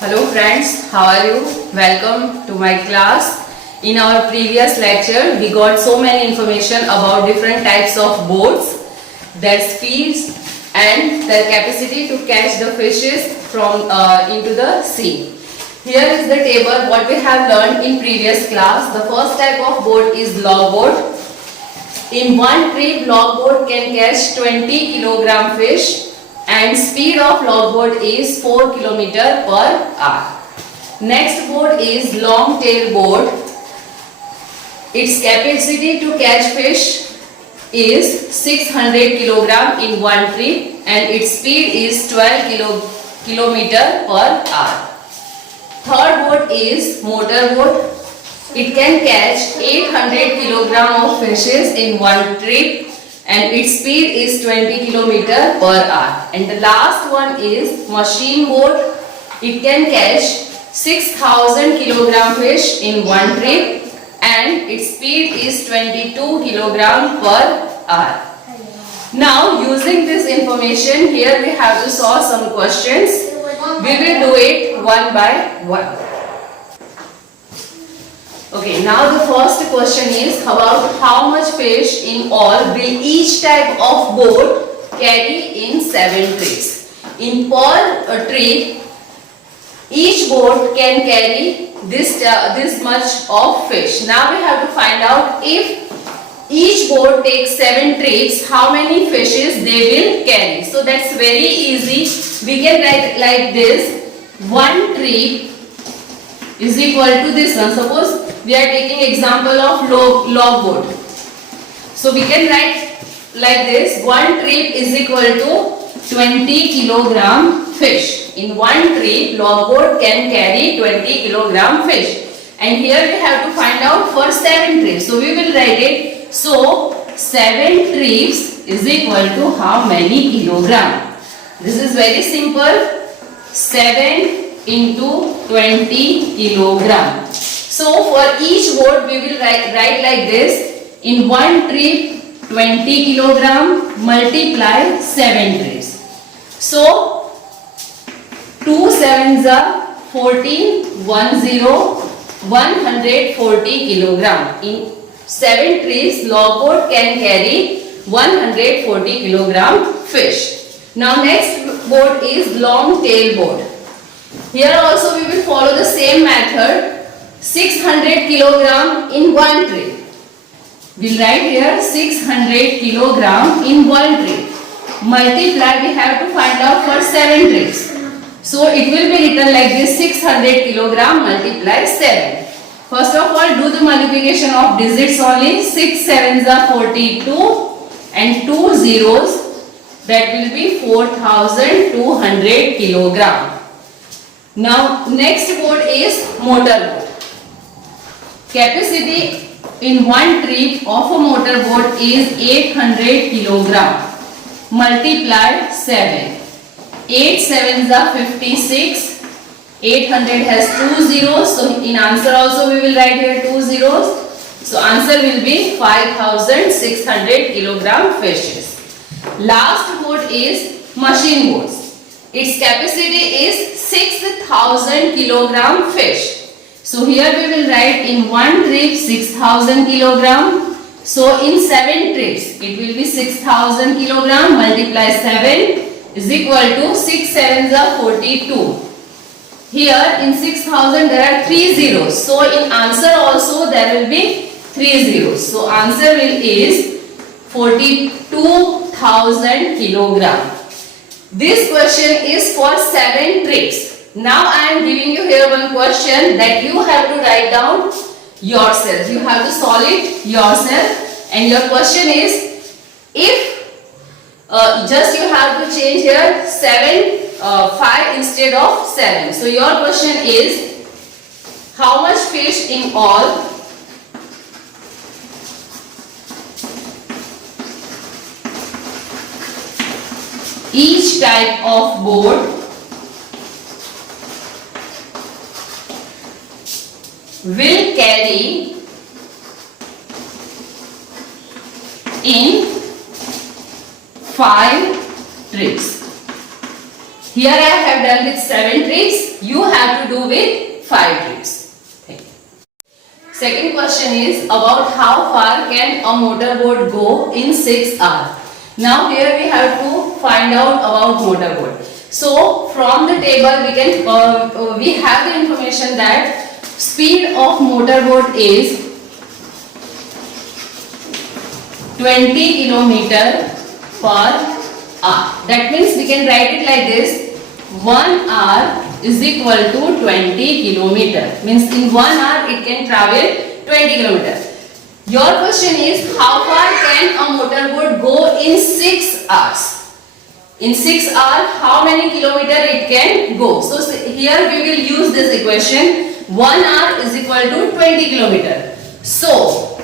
Hello friends, how are you? Welcome to my class. In our previous lecture, we got so many information about different types of boats, their speeds and their capacity to catch the fishes from into the sea. Here is the table what we have learned in previous class. The first type of boat is logboat. In one trip, logboat can catch 20 kilogram fish and speed of logboat is 4 km per hour. Next boat is long tail boat. Its capacity to catch fish is 600 kg in one trip and its speed is 12 km per hour. Third boat is motor boat. It can catch 800 kg of fishes in one trip and its speed is 20 km per hour. And the last one is machine boat. It can catch 6000 kg fish in one trip and its speed is 22 kg per hour. Now using this information, here we have to solve some questions. We will do it one by one. Okay, now the first question is about how much fish in all will each type of boat carry in 7 trips. In per trip, each boat can carry this much of fish. Now we have to find out if each boat takes 7 trips, how many fishes they will carry. So that's very easy. We can write like this: one trip is equal to this one. Suppose we are taking example of log boat. So we can write like this: one trip is equal to 20 kilogram fish. In one trip, log boat can carry 20 kilogram fish. And here we have to find out for 7 trips. So we will write it. So 7 trips is equal to how many kilogram? This is very simple. 7 into 20 kilogram. So for each boat we will write like this: in one trip 20 kilogram multiply 7 trips. So 2 sevens are 14, 140 kilogram. In 7 trips, logboat can carry 140 kilogram fish. Now next boat is long tail boat. Here also we will follow the same method. 600 kilogram in one trip. We'll write here 600 kilogram in one trip. Multiply, we have to find out for 7 trips. So it will be written like this: 600 kilogram multiply 7. First of all, do the multiplication of digits only. 6 sevens are 42 and 2 zeros, that will be 4200 kilogram. Now next boat is motor boat. Capacity in one trip of a motor boat is 800 kilogram. Multiply 7. 8 sevens are 56. 800 has 2 zeros. So in answer also we will write here 2 zeros. So answer will be 5600 kilogram fishes. Last boat is machine boats. Its capacity is 6000 kilogram fish. So here we will write in one trip 6000 kilogram. So in 7 trips it will be 6000 kilogram multiply 7 is equal to 6 sevens are 42. Here in 6000 there are 3 zeros. So in answer also there will be 3 zeros. So answer is 42,000 kilogram. This question is for 7 trips. Now I am giving you here one question that you have to write down yourself. You have to solve it yourself. And your question is, if just you have to change here 5 instead of 7. So your question is, how much fish in all each type of boat will carry in 5 trips. Here I have done with 7 trips. You have to do with 5 trips. Second question is about how far can a motorboat go in 6 hours. Now here we have to find out about motorboat. So from the table we have the information that speed of motorboat is 20 kilometer per hour. That means we can write it like this: 1 hour is equal to 20 kilometer. Means in 1 hour it can travel 20 kilometer. Your question is how far can a motorboat go in 6 hours? In 6 hours, how many kilometer it can go? So here we will use this equation. 1 hour is equal to 20 kilometer. So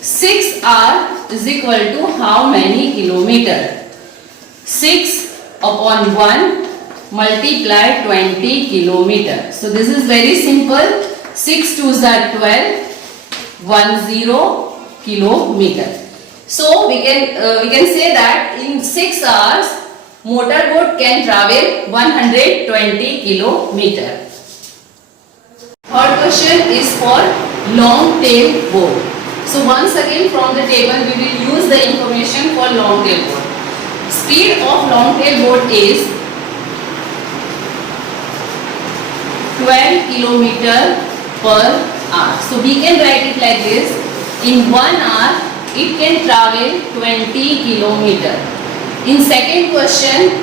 6 hours is equal to how many kilometer? 6 upon 1 multiply 20 kilometer. So this is very simple. 6 2s are 12, 10 kilometer. So we can say that in 6 hours motorboat can travel 120 kilometer. Third question is for long tail boat. So once again from the table we will use the information for long tail boat. Speed of long tail boat is 12 kilometer per hour. So we can write it like this: in 1 hour it can travel 20 kilometer. In second question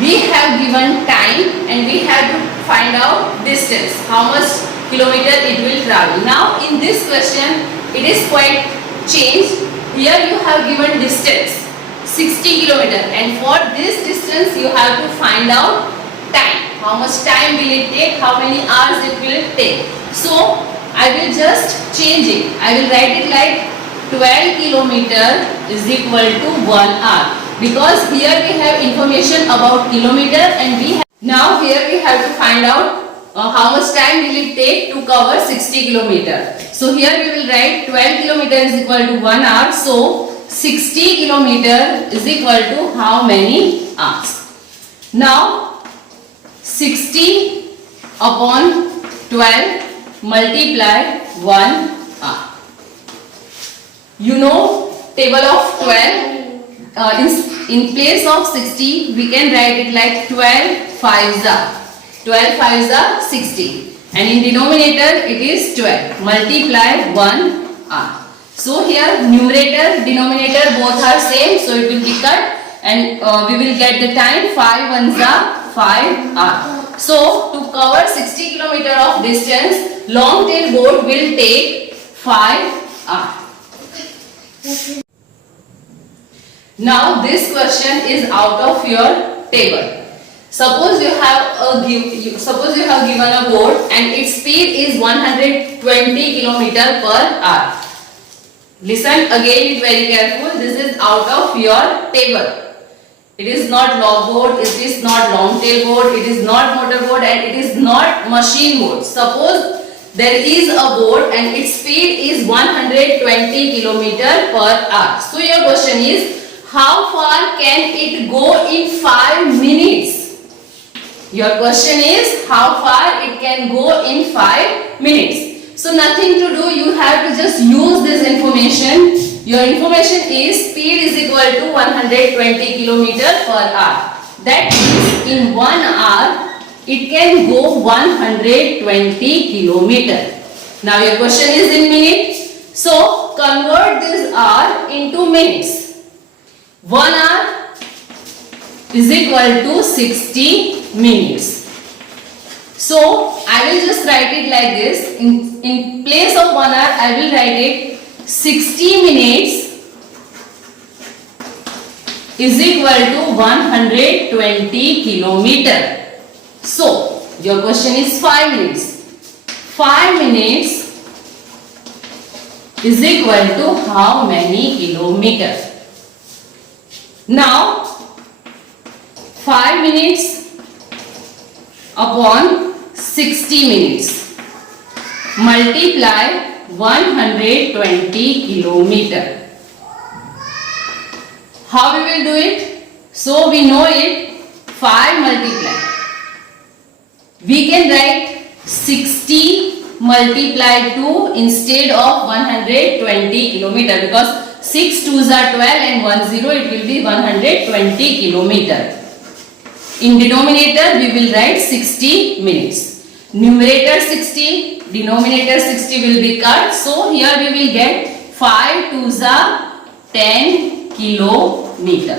we have given time and we have to find out distance, how much kilometer it will travel. Now in this question it is quite changed. Here you have given distance 60 kilometer, and for this distance you have to find out time. How much time will it take? How many hours it will take? So I will just change it. I will write it like 12 kilometer is equal to 1 hour, because here we have information about kilometer and we have, now here we have to find out how much time will it take to cover 60 kilometer. So here we will write 12 kilometer is equal to 1 hour. So 60 kilometer is equal to how many hours? Now 60 upon 12 multiply 1 hour. You know table of 12, in place of 60 we can write it like 12 5s are 60, and in denominator it is 12, multiply 1 hour. So here numerator denominator both are same, so it will be cut and we will get the time 5 1s are 5 hour. So to cover 60 kilometer of distance, long tail boat will take 5 hours. Now this question is out of your table. Suppose you have given a boat and its speed is 120 kilometer per hour. Listen again it very careful. This is out of your table. It is not logboat, it is not long tail boat, it is not motor boat, and it is not machine boat. Suppose there is a boat and its speed is 120 kilometer per hour. So your question is, how far can it go in 5 minutes? Your question is, how far it can go in 5 minutes? So nothing to do, you have to just use this information. Your information is speed is equal to 120 kilometer per hour. That means in 1 hour it can go 120 kilometer. Now your question is in minutes. So convert this hour into minutes. 1 hour is equal to 60 minutes. So I will just write it like this. In place of 1 hour I will write it 60 minutes is equal to 120 kilometer. So your question is 5 minutes. 5 minutes is equal to how many kilometer? Now 5 minutes upon 60 minutes multiply 120 kilometer. How we will do it? So we know it. 5 multiply. We can write 60 multiplied 2 instead of 120 kilometer, because 6 2s are 12 and 1 0, it will be 120 kilometer. In denominator we will write 60 minutes. Numerator 60, denominator 60 will be cut. So here we will get 5 2s are 10 kilometer.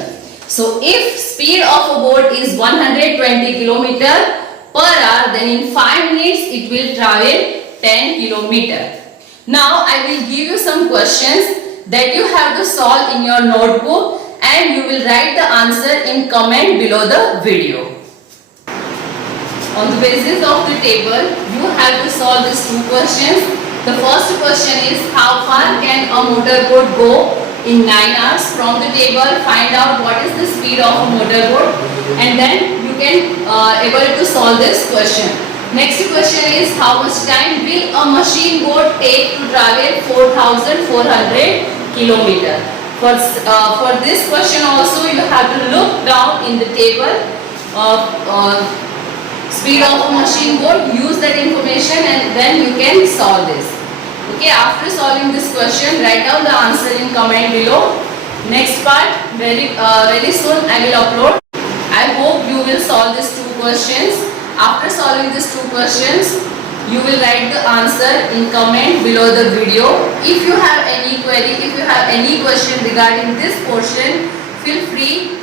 So if speed of a boat is 120 kilometer per hour, then in 5 minutes it will travel 10 kilometer. Now I will give you some questions that you have to solve in your notebook, and you will write the answer in comment below the video. On the basis of the table, you have to solve these two questions. The first question is, how far can a motorboat go in 9 hours? From the table, find out what is the speed of a motorboat, and then you can able to solve this question. Next question is, how much time will a machine boat take to travel 4,400 kilometer? For this question also you have to look down in the table of speed of a machine boat, use that information, and then you can solve this. Okay, after solving this question, write down the answer in comment below. Next part very soon I will upload. I hope you will solve these two questions. After solving these two questions, you will write the answer in comment below the video. If you have any query, if you have any question regarding this portion, feel free